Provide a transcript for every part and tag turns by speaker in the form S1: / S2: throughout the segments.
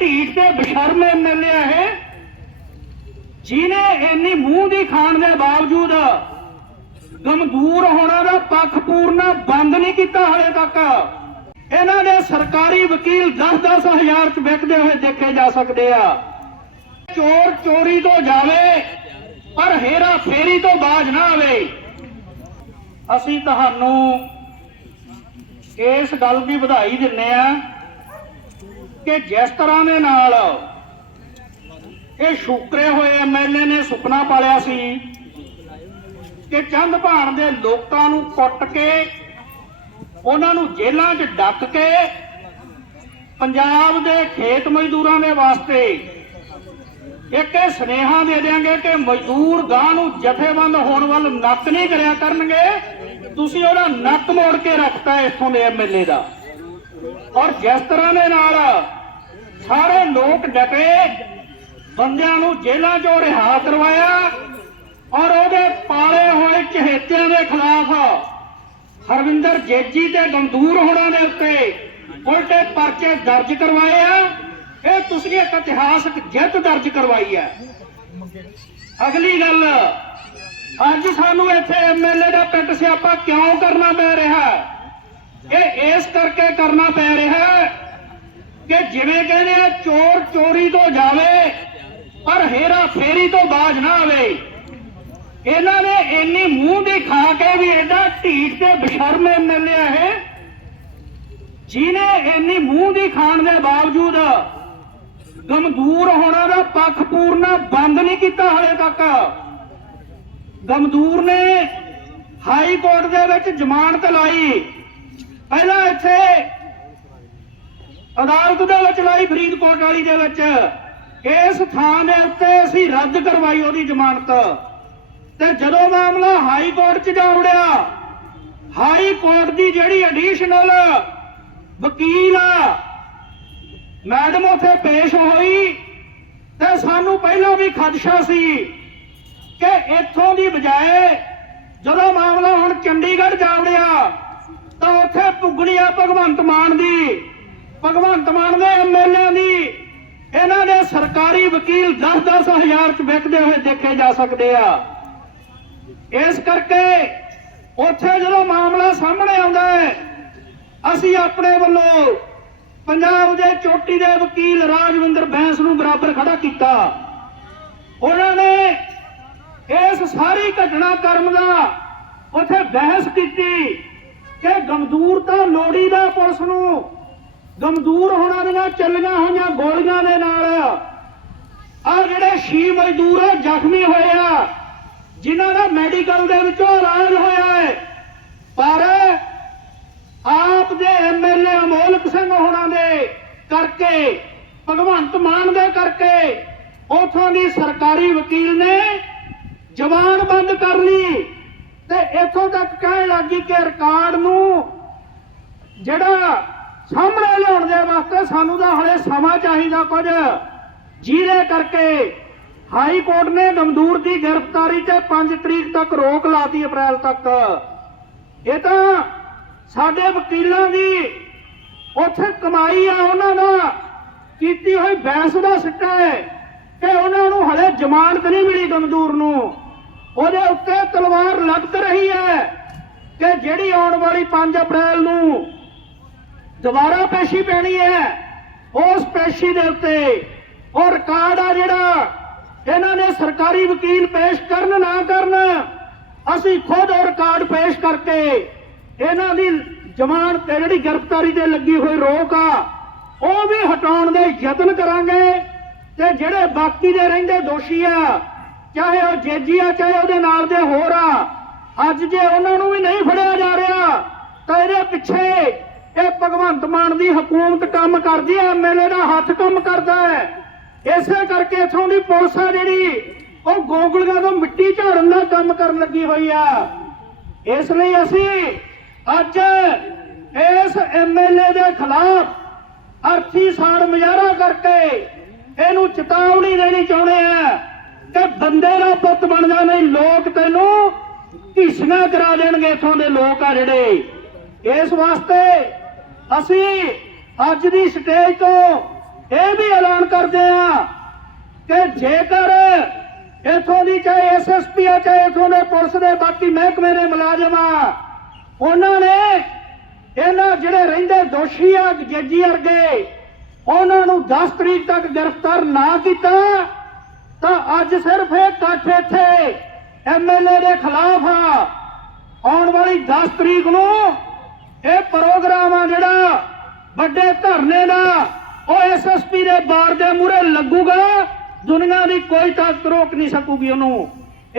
S1: ਢੀਠ ਤੇ ਬਸ਼ਰਮ ਐਮਐਲਏ ਹੈ। ਜਿਨੇ ਇੰਨੀ ਮੂੰਹ ਦੀ ਖਾਣ ਦੇ ਬਾਵਜੂਦ ਗਮਦੂਰ ਹੋਣਾ ਦਾ ਪੱਖ ਪੂਰਨਾ ਬੰਦ ਨਹੀਂ ਕੀਤਾ ਹਲੇ ਤੱਕ। ਇਹਨਾਂ ਦੇ ਸਰਕਾਰੀ ਵਕੀਲ 10-10 ਚ ਵਿਕਦੇ ਹੋਏ ਦੇਖੇ ਜਾ ਸਕਦੇ ਆ। ਚੋਰ ਚੋਰੀ ਤੋਂ ਜਾਵੇ, ਪਰ ਹੇਰਾ ਫੇਰੀ ਤੋਂ ਬਾਜ ਨਾ ਆਵੇ। ਅਸੀਂ ਤੁਹਾਨੂੰ ਇਸ ਗੱਲ ਦੀ ਵਧਾਈ ਦਿੰਨੇ ਆ ਕਿ ਜਿਸ ਤਰ੍ਹਾਂ ਦੇ ਨਾਲ ਇਹ ਸ਼ੁਕਰੇ ਹੋਏ ਐਮਐਲਏ ਨੇ ਸੁਪਨਾ ਪਾਲਿਆ ਸੀ ਕਿ ਚੰਦ ਭਾਣ ਦੇ ਲੋਕਾਂ ਨੂੰ ਕੁੱਟ ਕੇ, ਉਹਨਾਂ ਨੂੰ ਜੇਲ੍ਹਾਂ 'ਚ ਡੱਕ ਕੇ ਪੰਜਾਬ ਦੇ ਖੇਤ ਮਜ਼ਦੂਰਾਂ ਦੇ ਵਾਸਤੇ ਇੱਕ ਇਹ ਸੁਨੇਹਾ ਦੇ ਦਿਆਂਗੇ ਕਿ ਮਜ਼ਦੂਰ ਗਾਂ ਨੂੰ ਜਥੇਬੰਦ ਹੋਣ ਵੱਲ ਨੱਕ ਨਹੀਂ ਕਰਿਆ ਕਰਨਗੇ। ਤੁਸੀਂ ਉਹਦਾ ਨੱਕ ਮੋੜ ਕੇ ਰੱਖਤਾ ਇੱਥੋਂ ਦੇ ਐਮਐਲਏ ਦਾ। ਔਰ ਜਿਸ ਤਰ੍ਹਾਂ ਦੇ ਨਾਲ ਸਾਰੇ ਲੋਕ ਡਟੇ ਬੰਦਿਆਂ ਨੂੰ ਜੇਲ੍ਹਾਂ 'ਚੋਂ ਰਿਹਾ ਕਰਵਾਇਆ ਔਰ ਉਹਦੇ ਪਾਲੇ ਹੋਏ ਚਹੇਤਿਆਂ ਦੇ ਖਿਲਾਫ ਹਰਵਿੰਦਰ ਜੇਜੀ ਤੇ ਗੰਦੂਰ ਹੋਣਾ ਦੇ ਉੱਤੇ ਉਲਟੇ ਪਰਚੇ ਦਰਜ ਕਰਵਾਏ ਆ। ਇਹ ਤੁਸੀਂ ਇੱਕ ਇਤਿਹਾਸਕ ਜਿੱਤ ਦਰਜ ਕਰਵਾਈ ਹੈ। ਅਗਲੀ ਗੱਲ, ਅੱਜ ਸਾਨੂੰ ਇੱਥੇ ਐਮਐਲਏ ਦਾ ਪਿੰਡ ਸਿਆਪਾ ਕਿਉਂ ਕਰਨਾ ਪੈ ਰਿਹਾ? ਇਹ ਇਸ ਕਰਕੇ ਕਰਨਾ ਪੈ ਰਿਹਾ ਕਿ ਜਿਵੇਂ ਕਹਿੰਦੇ ਆ, ਚੋਰ ਚੋਰੀ ਤੋਂ ਜਾਵੇ, ਪਰ ਹੇਰਾ ਫੇਰੀ ਤੋਂ ਬਾਜ ਨਾ ਆਵੇ। ਇਹਨਾਂ ਨੇ ਇੰਨੀ ਮੂੰਹ ਦੀ ਖਾ ਕੇ ਵੀ ਐਡਾ ਢੀਠ ਤੇ ਬਸ਼ਰਮ ਐਮਐਲਏ ਹੈ ਜਿਨੇ ਇੰਨੀ ਮੂੰਹ ਦੀ ਖਾਣ ਦੇ ਬਾਵਜੂਦ ਗਮਦੂਰ ਹੋਣਾ ਦਾ ਪੱਖ ਪੂਰਨਾ ਬੰਦ ਨਹੀਂ ਕੀਤਾ ਹਲੇ ਤੱਕ। ਗਮਦੂਰ ਨੇ ਹਾਈ ਕੋਰਟ ਦੇ ਵਿੱਚ ਜ਼ਮਾਨਤ ਲਾਈ। ਪਹਿਲਾਂ ਇੱਥੇ ਅਦਾਲਤ ਦੇ ਵਿੱਚ ਲਾਈ ਫਰੀਦਕੋਟ ਵਾਲੀ ਦੇ ਵਿੱਚ। ਇਸ ਥਾਂ ਦੇ ਉੱਤੇ ਅਸੀਂ ਰੱਦ ਕਰਵਾਈ ਉਹਦੀ ਜ਼ਮਾਨਤ। ਤੇ ਜਦੋਂ ਮਾਮਲਾ ਹਾਈ ਕੋਰਟ 'ਚ ਜਾ ਵੜਿਆ ਹਾਈ ਕੋਰਟ ਦੀ ਜਿਹੜੀ ਐਡੀਸ਼ਨਲ ਵਕੀਲ ਆ, ਮੈਡਮ ਉੱਥੇ ਪੇਸ਼ ਹੋਈ ਤੇ ਸਾਨੂੰ ਪਹਿਲਾਂ ਵੀ ਖਦਸ਼ਾ ਸੀ ਕਿ ਇੱਥੋਂ ਦੀ ਬਜਾਏ ਜਦੋਂ ਮਾਮਲਾ ਹੁਣ ਚੰਡੀਗੜ੍ਹ ਜਾ ਵੜਿਆ ਤਾਂ ਉੱਥੇ ਪੁੱਗਣੀ ਆ ਭਗਵੰਤ ਮਾਨ ਦੀ ਭਗਵੰਤ ਮਾਨ ਦੇ ਐਮਐਲਏ ਦੀ, ਇਹਨਾਂ ਦੇ ਸਰਕਾਰੀ ਵਕੀਲ 10-10 ਹਜ਼ਾਰ ਚ ਵਿਕਦੇ ਹੋਏ ਦੇਖੇ ਜਾ ਸਕਦੇ ਆ। ਇਸ ਕਰਕੇ ਉੱਥੇ ਜਦੋਂ ਮਾਮਲਾ ਸਾਹਮਣੇ ਆਉਂਦਾ ਹੈ, ਅਸੀਂ ਆਪਣੇ ਵੱਲੋਂ ਪੰਜਾਬ ਦੇ ਚੋਟੀ ਦੇ ਵਕੀਲ ਰਾਜਵਿੰਦਰ ਬੈਂਸ ਨੂੰ ਬਰਾਬਰ ਖੜਾ ਕੀਤਾ। ਉਹਨਾਂ ਨੇ ਇਸ ਸਾਰੀ ਘਟਨਾ ਕਰਮ ਦਾ ਉੱਥੇ ਬਹਿਸ ਕੀਤੀ ਕਿ ਗਮਦੂਰ ਤਾਂ ਲੋੜੀ ਦਾ ਪੁਲਿਸ ਨੂੰ ਗਮਦੂਰ ਹੋਣਾ ਦੀਆਂ ਚੱਲੀਆਂ ਹੋਈਆਂ ਗੋਲੀਆਂ ਦੇ ਨਾਲ। ਆ ਜਿਹੜੇ ਛੀ ਮਜ਼ਦੂਰ ਜ਼ਖਮੀ ਹੋਏ ਆ, ਜਿਨ੍ਹਾਂ ਦਾ ਮੈਡੀਕਲ ਦੇ ਵਿੱਚੋਂ ਇਲਾਜ ਹੋਇਆ ਹੈ। ਪਰ ਆਪ ਦੇ ਐਮਐਲਏ ਅਮੋਲਕ ਸਿੰਘ ਹੋਣਾ ਦੇ ਕਰਕੇ, ਭਗਵੰਤ ਮਾਨ ਦੇ ਕਰਕੇ, ਉਥੋਂ ਦੀ ਸਰਕਾਰੀ ਵਕੀਲ ਨੇ ਜ਼ਬਾਨ ਬੰਦ ਕਰ ਲਈ। ਤੇ ਇਥੋਂ ਤੱਕ ਕਹਿਣ ਲੱਗੀ ਕਿ ਰਿਕਾਰਡ ਨੂੰ ਜਿਹੜਾ ਸਾਹਮਣੇ ਲਿਆਉਣ ਦੇ ਵਾਸਤੇ ਸਾਨੂੰ ਤਾਂ ਹਲੇ ਸਮਾਂ ਚਾਹੀਦਾ ਕੁਝ। ਜਿਹਦੇ ਕਰਕੇ ਹਾਈ ਕੋਰਟ ਨੇ ਗਮਦੂਰ ਦੀ ਗ੍ਰਿਫਤਾਰੀ ਤੇ 5 ਤਰੀਕ ਤੱਕ ਰੋਕ ਲਾਤੀ ਅਪ੍ਰੈਲ ਤੱਕ। ਇਹ ਤਾਂ ਸਾਡੇ ਵਕੀਲਾਂ ਦੀ ਉੱਥੇ ਕਮਾਈ ਆ, ਉਹਨਾਂ ਦਾ ਕੀਤੀ ਹੋਈ ਬੈਂਸ ਦਾ ਸਿੱਟਾ ਹੈ ਕਿ ਉਹਨਾਂ ਨੂੰ ਹਲੇ ਜ਼ਮਾਨਤ ਨਹੀਂ ਮਿਲੀ ਗਮਦੂਰ ਨੂੰ। ਉਹਦੇ ਉੱਤੇ ਤਲਵਾਰ ਲਟਕ ਰਹੀ ਹੈ ਕਿ ਜਿਹੜੀ ਆਉਣ ਵਾਲੀ 5 ਅਪ੍ਰੈਲ ਨੂੰ ਦੁਬਾਰਾ ਪੇਸ਼ੀ ਪੈਣੀ ਹੈ। ਉਸ ਪੇਸ਼ੀ ਦੇ ਉੱਤੇ ਉਹ ਰਿਕਾਰਡ ਆ ਜਿਹੜਾ ਇਹਨਾਂ ਨੇ ਸਰਕਾਰੀ ਵਕੀਲ ਪੇਸ਼ ਕਰਨ ਨਾ ਕਰਨ, ਅਸੀਂ ਖੁਦ ਉਹ ਰਿਕਾਰਡ ਪੇਸ਼ ਕਰਕੇ ਇਹਨਾਂ ਦੀ ਜ਼ਮਾਨਤ ਤੇ ਜਿਹੜੀ ਗ੍ਰਿਫਤਾਰੀ ਤੇ ਲੱਗੀ ਹੋਈ ਰੋਕ ਆ, ਉਹ ਵੀ ਹਟਾਉਣ ਦੇ ਯਤਨ ਕਰਾਂਗੇ ਤੇ ਜਿਹੜੇ ਬਾਕੀ ਦੇ ਰਹਿੰਦੇ ਦੋਸ਼ੀ ਆ, ਚਾਹੇ ਉਹ ਜੇਜੀ ਆ, ਚਾਹੇ ਉਹਦੇ ਨਾਲ ਦੇ ਹੋਰ ਆ, ਅੱਜ ਜੇ ਉਹਨਾਂ ਨੂੰ ਵੀ ਨਹੀਂ ਫੜਿਆ ਜਾ ਰਿਹਾ, ਤਾਂ ਇਹਦੇ ਪਿੱਛੇ ਇਹ ਭਗਵੰਤ ਮਾਨ ਦੀ ਹਕੂਮਤ ਕੰਮ ਕਰਦੀ ਹੈ ਐਮਐਲਏ ਦਾ ਹੱਥ ਕੰਮ ਕਰਦਾ ਹੈ। ਇਸੇ ਕਰਕੇ ਇਥੋਂ ਦੀ ਪੁਲਿਸ ਆ ਜਿਹੜੀ, ਉਹ ਗੋਗਲੀਆਂ ਤੋਂ ਮਿੱਟੀ ਝਾੜਨ ਦਾ ਕੰਮ ਕਰਨ ਲੱਗੀ ਹੋਈ ਆ। ਇਸ ਲਈ ਅਸੀਂ ਅੱਜ ਇਸ ਐਮਐਲਏ ਦੇ ਖਿਲਾਫ ਅਰਥੀ ਸਾੜ ਮੁਜ਼ਾਹਰਾ ਕਰਕੇ ਇਹਨੂੰ ਚੇਤਾਵਨੀ ਦੇਣੀ ਚਾਹੁੰਦੇ ਆ ਕਿ ਬੰਦੇ ਦਾ ਪੁੱਤ ਬਣ ਜਾ ਨਹੀਂ ਲੋਕ ਤੈਨੂੰ ਘਿਸਣਾ ਕਰਾ ਦੇਣਗੇ ਇਥੋਂ ਦੇ ਲੋਕ ਆ ਜਿਹੜੇ। ਇਸ ਵਾਸਤੇ ਅਸੀਂ ਅੱਜ ਦੀ ਸਟੇਜ ਤੋਂ ਇਹ ਵੀ ਐਲਾਨ ਕਰਦੇ ਆ ਕਿ ਜੇਕਰ ਇਥੋਂ ਦੀ ਚਾਹੇ ਐਸਐਸਪੀ ਆ, ਚਾਹੇ ਇਥੋਂ ਦੇ ਪੁਲਿਸ ਦੇ, ਬਾਕੀ ਮਹਿਕਮੇ ਦੇ ਮੁਲਾਜ਼ਮ ਆ, ਉਹਨਾਂ ਨੇ ਇਹਨਾਂ ਜਿਹੜੇ ਰਹਿੰਦੇ ਦੋਸ਼ੀ ਆ, ਜੱਜੀ ਵਰਗੇ, ਉਹਨਾਂ ਨੂੰ 10 ਤਰੀਕ ਤੱਕ ਗ੍ਰਿਫਤਾਰ ਨਾ ਕੀਤਾ, ਤਾਂ ਅੱਜ ਸਿਰਫ ਇਹ ਇਕੱਠ ਇੱਥੇ ਐਮਐਲਏ ਦੇ ਖਿਲਾਫ ਆ। ਆਉਣ ਵਾਲੀ 10 ਤਰੀਕ ਨੂੰ ਇਹ ਪ੍ਰੋਗਰਾਮ ਆ ਜਿਹੜਾ ਵੱਡੇ ਧਰਨੇ ਦਾ, ਉਹ ਐਸਐਸਪੀ ਦੇ ਬਾਰ ਦੇ ਮੂਹਰੇ ਲੱਗੂਗਾ, ਦੁਨੀਆ ਦੀ ਕੋਈ ਤਾਕਤ ਰੋਕ ਨਹੀਂ ਸਕੂਗੀ ਉਹਨੂੰ।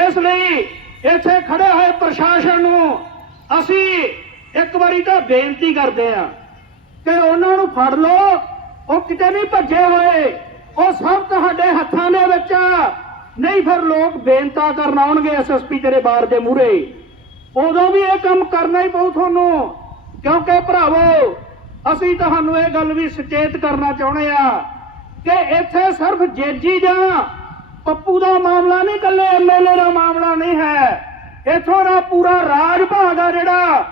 S1: ਇਸ ਲਈ ਇੱਥੇ ਖੜੇ ਹੋਏ ਪ੍ਰਸ਼ਾਸਨ ਨੂੰ ਅਸੀਂ ਇੱਕ ਵਾਰੀ ਤਾਂ ਬੇਨਤੀ ਕਰਦੇ ਆ ਕਿ ਉਹਨਾਂ ਨੂੰ ਫੜ ਲਓ, ਉਹ ਕਿਤੇ ਨਹੀਂ ਭੱਜੇ ਹੋਏ, ਉਹ ਸਭ ਤੁਹਾਡੇ ਹੱਥਾਂ ਦੇ ਵਿੱਚ ਨਹੀਂ ਫਿਰ ਲੋਕ ਬੇਨਤਾ ਕਰਨ ਆਉਣਗੇ ਐਸਐਸਪੀ ਤੇਰੇ ਬਾਰ ਦੇ ਮੂਹਰੇ। ਉਦੋਂ ਵੀ ਇਹ ਕੰਮ ਕਰਨਾ ਹੀ ਪਊ ਤੁਹਾਨੂੰ। ਕਿਉਂਕਿ ਭਰਾਵੋ, ਅਸੀਂ ਤੁਹਾਨੂੰ ਇਹ ਗੱਲ ਵੀ ਸੁਚੇਤ ਕਰਨਾ ਚਾਹੁੰਦੇ ਆ ਕਿ ਇੱਥੇ ਸਿਰਫ ਜੇਜੀ ਜਾਂ ਪੱਪੂ ਦਾ ਮਾਮਲਾ ਨਹੀਂ ਕੱਲੇ ਐਮਐਲਏ ਦਾ ਮਾਮਲਾ ਨਹੀਂ ਹੈ। ਇੱਥੋਂ ਦਾ ਪੂਰਾ ਰਾਜ ਭਾਗ ਆ ਜਿਹੜਾ,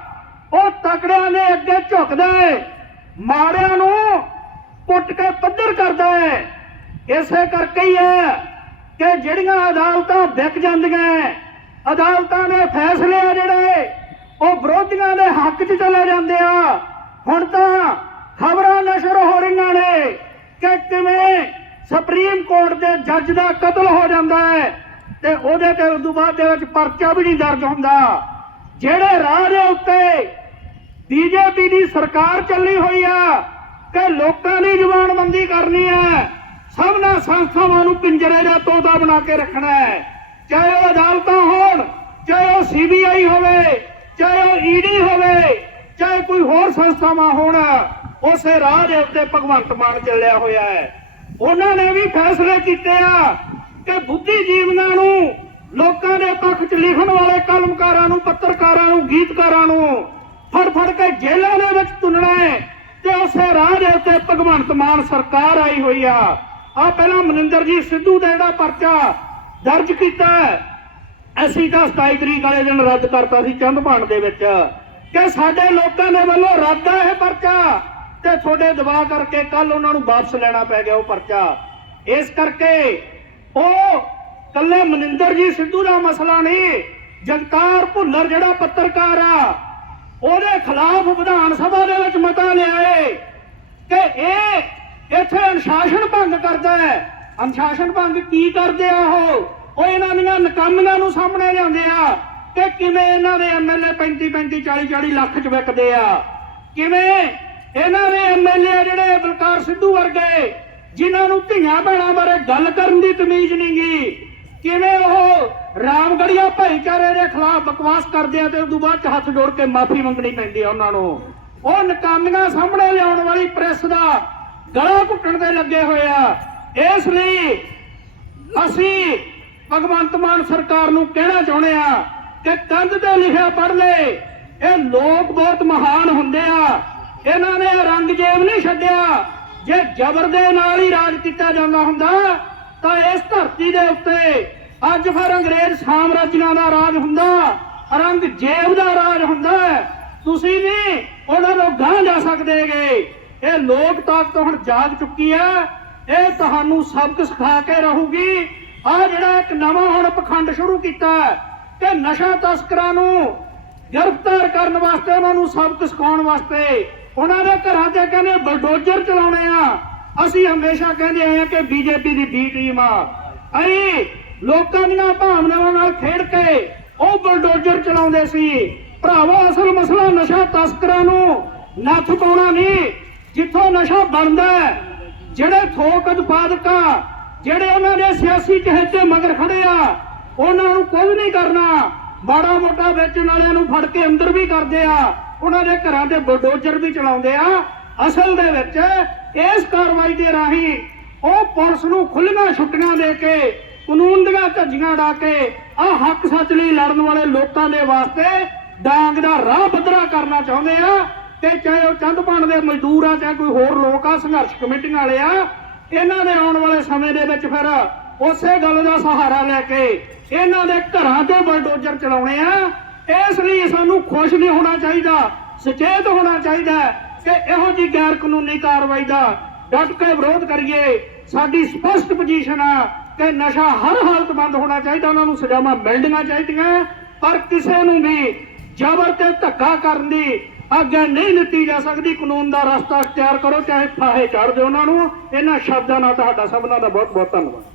S1: ਉਹ ਤਕੜਿਆਂ ਦੇ ਅੱਗੇ ਝੁਕਦਾ ਹੈ, ਮਾੜਿਆਂ ਨੂੰ ਪੁੱਟ ਕੇ ਪੱਧਰ ਕਰਦਾ ਹੈ। ਇਸੇ ਕਰਕੇ ਹੀ ਹੈ ਕਿ ਜਿਹੜੀਆਂ ਅਦਾਲਤਾਂ ਵਿਕ ਜਾਂਦੀਆਂ, ਅਦਾਲਤਾਂ ਦੇ ਫੈਸਲੇ ਆ ਜਿਹੜੇ ਉਹ ਵਿਰੋਧੀਆਂ ਦੇ ਹੱਕ 'ਚ ਚਲੇ ਜਾਂਦੇ ਆ। ਹੁਣ ਤਾਂ ਖਬਰਾਂ ਨਸ਼ਰ ਹੋ ਰਹੀਆਂ ਨੇ ਕਿ ਕਿਵੇਂ ਸੁਪਰੀਮ ਕੋਰਟ ਦੇ ਜੱਜ ਦਾ ਕਤਲ ਹੋ ਜਾਂਦਾ ਹੈ ਤੇ ਉਹਦੇ ਤੇ ਉਦੋਂ ਬਾਅਦ ਦੇ ਵਿੱਚ ਪਰਚਾ ਵੀ ਨਹੀਂ ਦਰਜ ਹੁੰਦਾ। ਜਿਹੜੇ ਰਾਹ ਦੇ ਉੱਤੇ ਬੀਜੇਪੀ ਦੀ ਸਰਕਾਰ ਚੱਲੀ ਹੋਈ ਆ ਕਿ ਲੋਕਾਂ ਦੀ ਜ਼ੁਬਾਨਬੰਦੀ ਕਰਨੀ ਹੈ ਸਭਨਾ ਸੰਸਥਾਵਾਂ ਨੂੰ ਪਿੰਜਰੇ ਦਾ ਤੋਤਾ ਬਣਾ ਕੇ ਰੱਖਣਾ ਹੈ। ਚਾਹੇ ਉਹ ਅਦਾਲਤਾਂ ਹੋਣ, ਚਾਹੇ ਉਹ ਸੀਬੀਆਈ ਹੋਵੇ ਚਾਹੇ ਉਹ ਈਡੀ ਹੋਵੇ, ਚਾਹੇ ਕੋਈ ਹੋਰ ਸੰਸਥਾਵਾਂ ਹੋਣ, ਉਸੇ ਰਾਹ ਦੇ ਉੱਤੇ ਭਗਵੰਤ ਮਾਨ ਚੱਲਿਆ ਹੋਇਆ ਹੈ। ਉਹਨਾਂ ਨੇ ਵੀ ਫੈਸਲੇ ਕੀਤੇ ਆ ਕਿ ਬੁੱਧੀਜੀਵੀਆਂ ਨੂੰ ਲੋਕਾਂ ਦੇ ਪੱਖ 'ਚ ਲਿਖਣ ਵਾਲੇ ਕਲਮਕਾਰਾਂ ਨੂੰ, ਪੱਤਰਕਾਰਾਂ ਨੂੰ, ਗੀਤਕਾਰਾਂ ਨੂੰ ਫੜ ਫੜ ਕੇ ਜੇਲ੍ਹਾਂ ਦੇ ਵਿੱਚ ਤੁੰਨਣਾ ਹੈ ਤੇ ਉਸੇ ਰਾਹ ਦੇ ਉੱਤੇ ਭਗਵੰਤ ਮਾਨ ਸਰਕਾਰ ਆਈ ਹੋਈ ਆ। ਆ ਪਹਿਲਾਂ ਮਨਿੰਦਰ ਜੀ ਸਿੱਧੂ ਦਾ ਜਿਹੜਾ ਪਰਚਾ ਦਰਜ ਕੀਤਾ ਅਸੀਂ ਤਾਂ 27 ਤਰੀਕ ਵਾਲੇ ਦਿਨ ਰੱਦ ਕਰਤਾ ਸੀ ਚੰਦਪਾਣ ਦੇ ਵਿੱਚ ਕਿ ਸਾਡੇ ਲੋਕਾਂ ਦੇ ਵੱਲੋਂ ਰੱਦ ਆ ਇਹ ਪਰਚਾ। ਤੇ ਤੁਹਾਡੇ ਦਬਾਅ ਕਰਕੇ ਕੱਲ ਉਹਨਾਂ ਨੂੰ ਵਾਪਸ ਲੈਣਾ ਪੈ ਗਿਆ ਉਹ ਪਰਚਾ। ਇਸ ਕਰਕੇ ਉਹ ਕੱਲੇ ਮਨਿੰਦਰ ਜੀ ਸਿੱਧੂ ਦਾ ਮਸਲਾ ਨਹੀਂ, ਜਗਤਾਰ ਭੁੱਲਰ ਜਿਹੜਾ ਪੱਤਰਕਾਰ ਆ, ਉਹਦੇ ਖਿਲਾਫ ਵਿਧਾਨ ਸਭਾ ਦੇ ਵਿੱਚ ਮਤਾ ਲਿਆਏ ਕਿ ਇਹ ਇੱਥੇ ਅਨੁਸ਼ਾਸਨ ਭੰਗ ਕਰਦਾ ਹੈ। ਅਨੁਸ਼ਾਸਨ ਭੰਗ ਕੀ ਕਰਦੇ ਆ ਉਹ? ਉਹ ਇਹਨਾਂ ਦੀਆਂ ਨਕਾਮੀਆਂ ਨੂੰ ਸਾਹਮਣੇ ਲਿਆਉਂਦੇ ਆ। ਕਿ ਕਿਵੇਂ ਇਹਨਾਂ ਦੇ ਐਮਐਲਏ 35 35 40 40 ਲੱਖ ਚ ਵਿਕਦੇ ਆ? ਕਿਵੇਂ? ਇਹਨਾਂ ਦੇ ਐਮਐਲਏ ਜਿਹੜੇ ਬਲਕਾਰ ਸਿੱਧੂ ਵਰਗੇ, ਜਿਨ੍ਹਾਂ ਨੂੰ ਧੀਆਂ ਭੈਣਾਂ ਬਾਰੇ ਗੱਲ ਕਰਨ ਦੀ ਤਮੀਜ਼ ਨਹੀਂਗੀ ਕਿਵੇਂ ਉਹ ਰਾਮਗੜੀਆ ਭਾਈਚਾਰੇ ਦੇ ਖਿਲਾਫ ਬਕਵਾਸ ਕਰਦੇ ਆ ਤੇ ਉਦੋਂ ਬਾਅਦ ਚ ਹੱਥ ਜੋੜ ਕੇ ਮਾਫੀ ਮੰਗਣੀ ਪੈਂਦੀ ਆ ਉਹਨਾਂ ਨੂੰ? ਉਹ ਨਕਾਮੀਆਂ ਸਾਹਮਣੇ ਲਿਆਉਣ ਵਾਲੀ ਪ੍ਰੈਸ ਦਾ ਗਲਾ ਘੁੱਟਣ ਦੇ ਲੱਗੇ ਹੋਏ ਆ। ਇਸ ਲਈ ਅਸੀਂ ਭਗਵੰਤ ਮਾਨ ਸਰਕਾਰ ਨੂੰ ਕਹਿਣਾ ਚਾਹੁੰਦੇ ਆ ਕਿ ਕੰਧ ਤੇ ਲਿਖਿਆ ਪੜ੍ਹ ਲੈ। ਇਹ ਲੋਕ ਬਹੁਤ ਮਹਾਨ ਹੁੰਦੇ ਆ। ਇਹਨਾਂ ਨੇ ਰੰਗਜੇਬ ਨਹੀਂ ਛੱਡਿਆ। ਜੇ ਜ਼ਬਰ ਦੇ ਨਾਲ ਹੀ ਰਾਜ ਕੀਤਾ ਜਾਂਦਾ ਹੁੰਦਾ, ਤਾਂ ਇਸ ਧਰਤੀ ਦੇ ਉੱਤੇ ਅੱਜ ਫਿਰ ਅੰਗਰੇਜ਼ ਸਾਮਰਾਜੀਆਂ ਦਾ ਰਾਜ ਹੁੰਦਾ ਰੰਗ ਦਾ ਰਾਜ ਹੁੰਦਾ। ਤੁਸੀਂ ਨਹੀਂ ਉਹਨਾਂ ਨੂੰ ਗਾਂ ਜਾ ਸਕਦੇਗੇ ਇਹ ਲੋਕ ਤਾਕਤ ਹੁਣ ਜਾਗ ਚੁੱਕੀ ਹੈ ਇਹ ਤੁਹਾਨੂੰ ਸਬਕ ਸਿਖਾ ਕੇ ਰਹੂਗੀ ਆ ਜਿਹੜਾ ਇੱਕ ਨਵਾਂ ਹੁਣ ਪਖੰਡ ਸ਼ੁਰੂ ਕੀਤਾ ਕਿ ਨਸ਼ਾ ਤਸਕਰਾਂ ਨੂੰ ਗ੍ਰਿਫਤਾਰ ਕਰਨ ਵਾਸਤੇ ਉਹਨਾਂ ਨੂੰ ਸਬਕ ਸਿਖਾਉਣ ਵਾਸਤੇ ਉਹਨਾਂ ਦੇ ਘਰਾਂ ਤੇ ਕਹਿੰਦੇ ਬਲਡੋਜ਼ਰ ਚਲਾਉਣੇ ਆ। ਅਸੀਂ ਹਮੇਸ਼ਾ ਕਹਿੰਦੇ ਆਏ ਆ ਕਿ ਬੀਜੇਪੀ ਦੀ ਬੀ ਟੀਮ ਆ। ਅਸੀਂ ਲੋਕਾਂ ਦੀਆਂ ਭਾਵਨਾਵਾਂ ਨਾਲ ਖੇਡ ਕੇ ਉਹ ਬਲਡੋਜ਼ਰ ਚਲਾਉਂਦੇ ਸੀ। ਭਰਾਵੋ, ਅਸਲ ਮਸਲਾ ਨਸ਼ਾ ਤਸਕਰਾਂ ਨੂੰ ਨੱਥ ਪਾਉਣਾ ਨਹੀਂ, ਜਿੱਥੋਂ ਨਸ਼ਾ ਬਣਦਾ ਜਿਹੜੇ ਥੋਕ ਉਤਪਾਦਕਾਂ ਜਿਹੜੇ ਉਹਨਾਂ ਦੇ ਸਿਆਸੀ ਚਹੇਤੇ ਮਗਰ ਖੜੇ ਆ, ਉਹਨਾਂ ਨੂੰ ਕੁਝ ਨਹੀਂ ਕਰਨਾ। ਮਾੜਾ ਮੋਟਾ ਵੇਚਣ ਵਾਲਿਆਂ ਨੂੰ ਫੜ ਕੇ ਅੰਦਰ ਵੀ ਕਰਦੇ ਆ। ਉਹਨਾਂ ਦੇ ਘਰਾਂ ਦੇ ਬਲਡੋਜ਼ਰ ਵੀ ਚਲਾਉਂਦੇ ਆ। ਅਸਲ ਦੇ ਵਿੱਚ ਇਸ ਕਾਰਵਾਈ ਦੇ ਰਾਹੀਂ ਉਹ ਪੁਲਿਸ ਨੂੰ ਖੁੱਲੀਆਂ ਛੁੱਟੀਆਂ ਦੇ ਕੇ, ਕਾਨੂੰਨ ਦੀਆਂ ਧੱਜੀਆਂ ਡਾ ਕੇ, ਆ ਹੱਕ ਸੱਚ ਲਈ ਲੜਨ ਵਾਲੇ ਲੋਕਾਂ ਦੇ ਵਾਸਤੇ ਡਾਂਗ ਦਾ ਰਾਹ ਪੱਧਰਾ ਕਰਨਾ ਚਾਹੁੰਦੇ ਆ। ਤੇ ਚਾਹੇ ਉਹ ਚੰਦ ਚੰਦਪਾਣ ਦੇ ਮਜ਼ਦੂਰ ਆ, ਚਾਹੇ ਕੋਈ ਹੋਰ ਲੋਕ ਆ, ਸੰਘਰਸ਼ ਕਮੇਟੀਆਂ ਵਾਲੇ ਆ ਇਹਨਾਂ ਦੇ ਆਉਣ ਵਾਲੇ ਸਮੇਂ ਦੇ ਵਿੱਚ ਫਿਰ ਉਸੇ ਗੱਲ ਦਾ ਸਹਾਰਾ ਲੈ ਕੇ ਇਹਨਾਂ ਦੇ ਘਰਾਂ ਤੇ ਬਲਡੋਜ਼ਰ ਚਲਾਉਣੇ ਆ। ਇਸ ਲਈ ਸਾਨੂੰ ਖੁਸ਼ ਨਹੀਂ ਹੋਣਾ ਚਾਹੀਦਾ, ਸੁਚੇਤ ਹੋਣਾ ਚਾਹੀਦਾ ਕਿ ਇਹੋ ਜੀ ਗੈਰ ਕਾਨੂੰਨੀ ਕਾਰਵਾਈ ਦਾ ਡਟ ਕੇ ਵਿਰੋਧ ਕਰੀਏ। ਸਾਡੀ ਸਪਸ਼ਟ ਪੋਜੀਸ਼ਨ ਆ ਕਿ ਨਸ਼ਾ ਹਰ ਹਾਲਤ ਬੰਦ ਹੋਣਾ ਚਾਹੀਦਾ, ਉਹਨਾਂ ਨੂੰ ਸਜ਼ਾਵਾਂ ਮਿਲਣੀਆਂ ਚਾਹੀਦੀਆਂ। ਪਰ ਕਿਸੇ ਨੂੰ ਵੀ ਜ਼ਬਰ ਤੇ ਧੱਕਾ ਕਰਨ ਦੀ ਆਗਿਆ ਨਹੀਂ ਦਿੱਤੀ ਜਾ ਸਕਦੀ। ਕਾਨੂੰਨ ਦਾ ਰਸਤਾ ਅਖਤਿਆਰ ਕਰੋ, ਚਾਹੇ ਫਾਹੇ ਚੜ੍ਹ ਦਿਓ ਉਹਨਾਂ ਨੂੰ। ਇਹਨਾਂ ਸ਼ਬਦਾਂ ਨਾਲ ਤੁਹਾਡਾ ਸਭਨਾਂ ਦਾ ਬਹੁਤ ਬਹੁਤ ਧੰਨਵਾਦ।